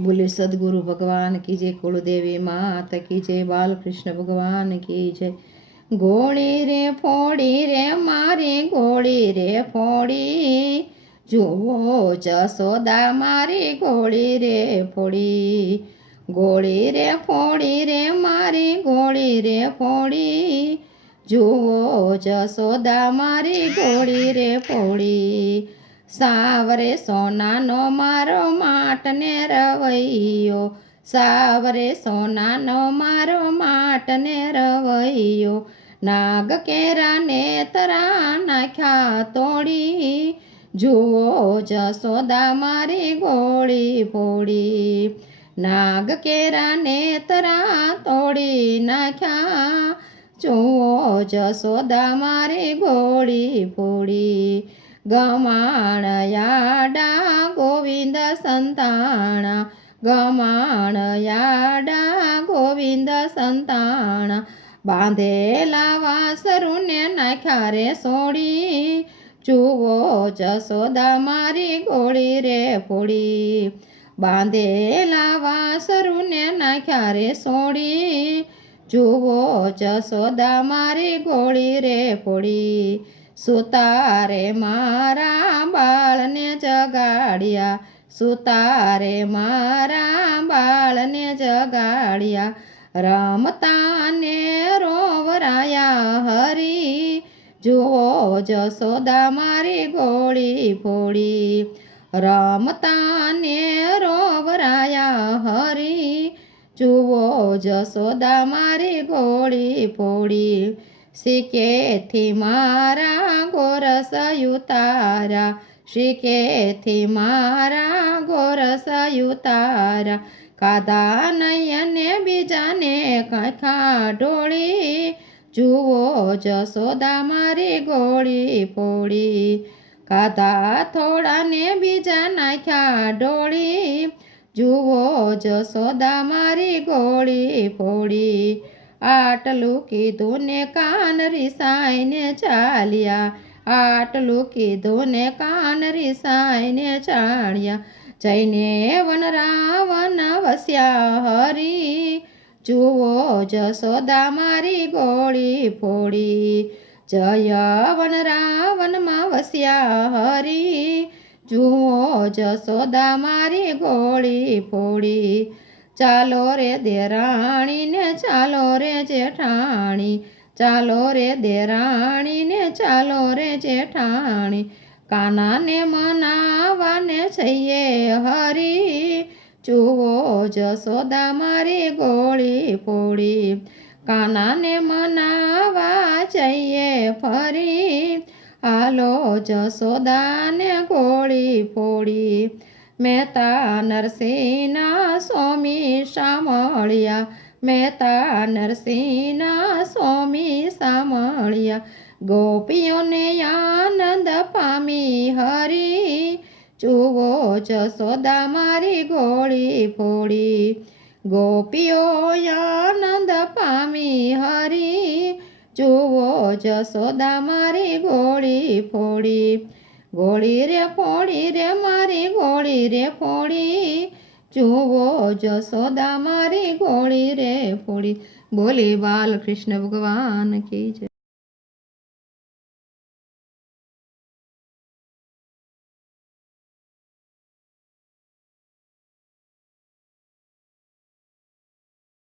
बोले सदगुरु भगवान की जय, कुलदेवी माता की जय, बालकृष्ण भगवान की जय। गोળી रे फोड़ी रे मारी गोળી रे फोड़ी, जुओ जसोदा मारी गोળી रे फोड़ी। गोળી रे फोड़ी रे मारी गोળી रे फोड़ी, जुओ जसोदा मारी गोળી रे फोड़ी। सावरे सोनानो मारो માટને રવૈયો, सावरे सोनानो मारो માટને રવૈયો। नाग केरा नेतरा नाख्या तोड़ी, जुओ जसोदा मारी गोળી फोड़ी। नाग केरा नेतरा तोड़ी नाख्या, जुओ जसोदा मारी गोળી फोड़ी। गमाण याडा गोविंद संताणा, गमाण याडा गोविंद संताणा। बांधेला वासरुने नाख्या रे सोड़ी, जुओ जसोदा मारी गोળી रे फोड़ी। बांधेला वासरुने नाख्या रे सोड़ी, जुओ जसोदा मारी गोળી रे फोड़ी। सुतारे मारा बाळने जगाड़िया, सुतारे मारा बाळने जगाड़िया। रमता ने रोवराया हरी, जुओ जसोदा मारी गोળી फोड़ी। रमता ने रोवराया हरी, जुओ जसोदा मारी गोળી फोड़ी। शिकेथी मारा गोरस उतारा, शिकेथी मारा गोरस उतारा। कादा नयने बीजाने काखा डोળી, जुओ जसोदा मारी गोળી फोड़ी। कादा थोड़ा ने बीजा नाख्या डोળી, जुओ जसोदा मारी गोળી फोड़ी। आटलू कीधुं ने कान रिसाईने चाल्या, आटलू कीधुं ने कान रिसाईने चाल्या। जईने वन रावण वस्या हरी, जुओ जसोदा मारी गोળી फोड़ी। जय वन रावण मा वस्या हरी, जुओ जसोदा मारी गोળી फोड़ी। चालो रे देराणी ने चालो रे जेठाणी, चालो रे देराणी ने चालो रे जेठाणी। काना ने मनावा ने छये हरी, जुओ जसोदा मारी गोળી फोड़ी। काना ने मनावा जઈએ फरी, हालो जसोदा ने गोળી फोड़ी। मेहता नरसिंहना स्वामी सामळिया, मेहता नरसिंहना स्वामी सामळिया। गोपीओने आनंद पामी हरी, जुओ जसोदा मारी गोળી फोड़ी। गोपीओ आनंद पामी हरी, जुओ जसोदा मारी गोળી फोड़ी। गोળી रे फोड़ी रे मारी गोળી रे फोड़ी, जुओ जसोदा मारी गोળી रे फोड़ी। बोले बालकृष्ण भगवान की जय।